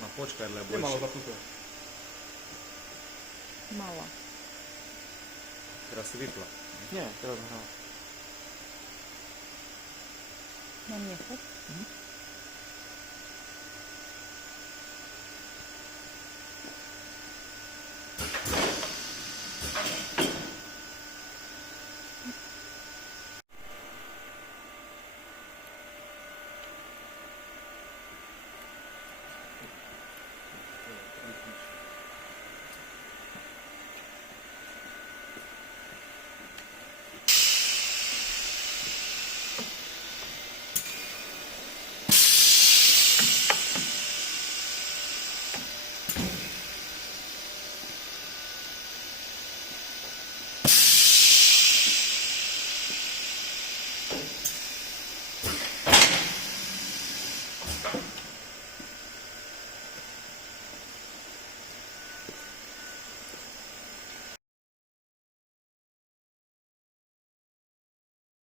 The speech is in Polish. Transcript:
No, počkadle Je boljše. malo zapnuto. Malo. Teraz si vypla. Nie, teraz zahrała. Mam jechać?